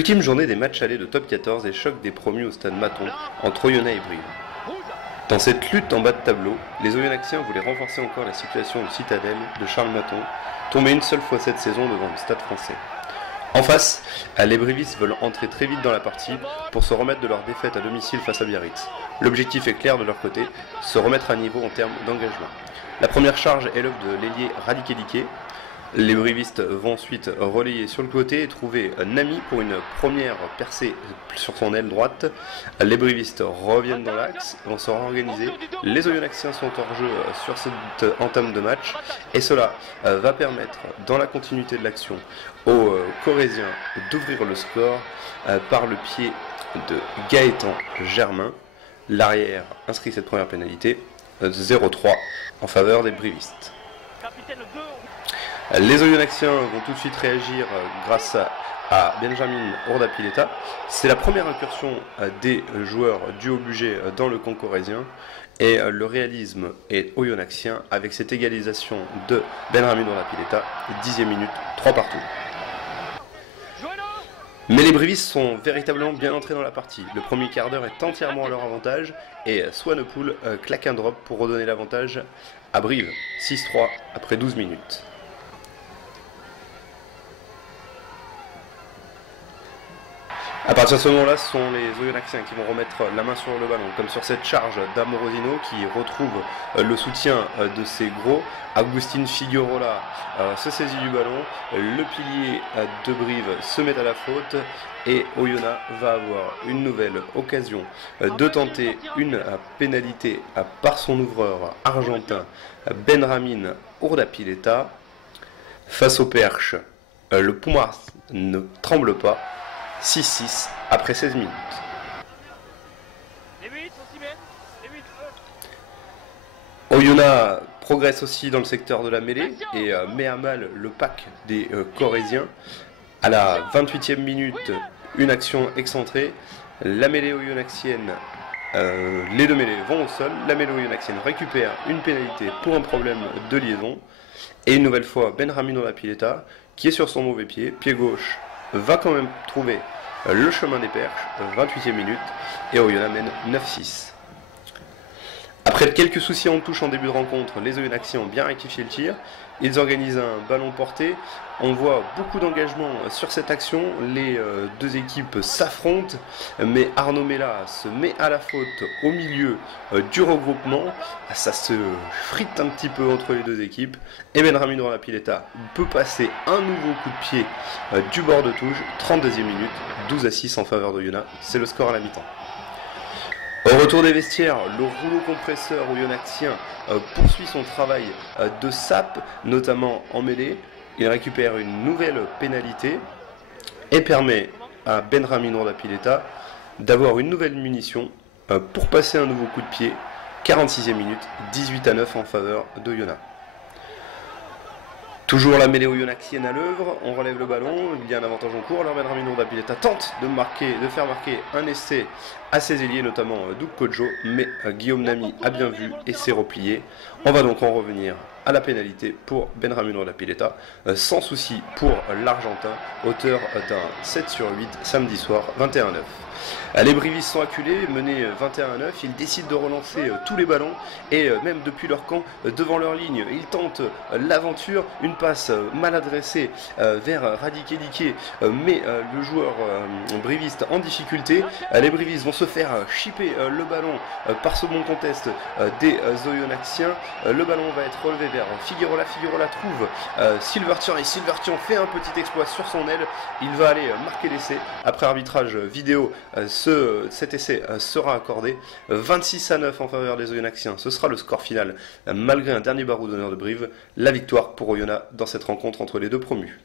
Ultime journée des matchs allés de top 14 et choc des promus au stade Maton entre Oyonnax et Brive. Dans cette lutte en bas de tableau, les Oyonnaxiens voulaient renforcer encore la situation du Citadelle de Charles Maton, tombé une seule fois cette saison devant le stade français. En face, les Brivistes veulent entrer très vite dans la partie pour se remettre de leur défaite à domicile face à Biarritz. L'objectif est clair de leur côté, se remettre à niveau en termes d'engagement. La première charge est l'œuvre de l'ailier Radikelike. Les Brivistes vont ensuite relayer sur le côté et trouver Nami pour une première percée sur son aile droite. Les Brivistes reviennent dans l'axe, vont se réorganiser. Les Oyonnaxiens sont hors jeu sur cette entame de match et cela va permettre, dans la continuité de l'action, aux Corésiens d'ouvrir le score par le pied de Gaëtan Germain. L'arrière inscrit cette première pénalité, 0-3 en faveur des Brivistes. Les Oyonnaxiens vont tout de suite réagir grâce à Benjamin Urdapilleta. C'est la première incursion des joueurs du Haut-Bugey dans le camp corésien. Et le réalisme est oyonnaxien avec cette égalisation de Benjamin Urdapilleta, 10e minute, 3 partout. Mais les Brivistes sont véritablement bien entrés dans la partie. Le premier quart d'heure est entièrement à leur avantage et Swanepoel claque un drop pour redonner l'avantage à Brive, 6-3 après 12 minutes. À partir de ce moment-là, ce sont les Oyonnaxiens qui vont remettre la main sur le ballon, comme sur cette charge d'Amorosino qui retrouve le soutien de ses gros. Agustin Figueroa se saisit du ballon, le pilier de Brive se met à la faute et Oyonnax va avoir une nouvelle occasion de tenter une pénalité par son ouvreur argentin Benjamin Urdapilleta. Face au perche, le Pumas ne tremble pas. 6-6 après 16 minutes. Oyonnax progresse aussi dans le secteur de la mêlée et met à mal le pack des Corésiens. À la 28e minute, une action excentrée. La mêlée oyonnaxienne, les deux mêlées vont au sol. La mêlée oyonnaxienne récupère une pénalité pour un problème de liaison. Et une nouvelle fois, Benjamin Urdapilleta, qui est sur son mauvais pied, pied gauche, va quand même trouver le chemin des perches, 28e minute, et Oyonnax mène 9-6. Après quelques soucis en touche en début de rencontre, les Oyonnaxiens ont bien rectifié le tir. Ils organisent un ballon porté. On voit beaucoup d'engagement sur cette action. Les deux équipes s'affrontent, mais Arnaud Mella se met à la faute au milieu du regroupement. Ça se frite un petit peu entre les deux équipes. Et Benjamin Urdapilleta peut passer un nouveau coup de pied du bord de touche. 32e minute, 12-6 en faveur d'Oyonnax. C'est le score à la mi-temps. Au retour des vestiaires, le rouleau compresseur oyonnaxien poursuit son travail de sape, notamment en mêlée. Il récupère une nouvelle pénalité et permet à Benjamin Urdapilleta d'avoir une nouvelle munition pour passer un nouveau coup de pied. 46e minute, 18-9 en faveur d'Oyonnax. Toujours la mêlée oyonnaxienne à l'œuvre, on relève le ballon, il y a un avantage en cours, alors Benjamin Urdapilleta tente de faire marquer un essai à ses ailiers, notamment Doug Kodjo, mais Guillaume Nami a bien vu et s'est replié. On va donc en revenir à la pénalité pour Benjamin Urdapilleta, sans souci pour l'Argentin, auteur d'un 7/8 samedi soir, 21-9. Les Brivistes sont acculés, menés 21-9, ils décident de relancer tous les ballons et même depuis leur camp, devant leur ligne, ils tentent l'aventure, une passe mal adressée vers Radikelike, mais le joueur briviste en difficulté. Les Brivistes vont se faire chipper le ballon par ce bon contest des Oyonnaxiens. Le ballon va être relevé vers Figueroa. Figueroa trouve Silvertian et Silvertian fait un petit exploit sur son aile. Il va aller marquer l'essai. Après arbitrage vidéo, cet essai sera accordé. 26-9 en faveur des Oyonnaxiens. Ce sera le score final. Malgré un dernier barreau d'honneur de Brive, la victoire pour Oyonnax dans cette rencontre entre les deux promus.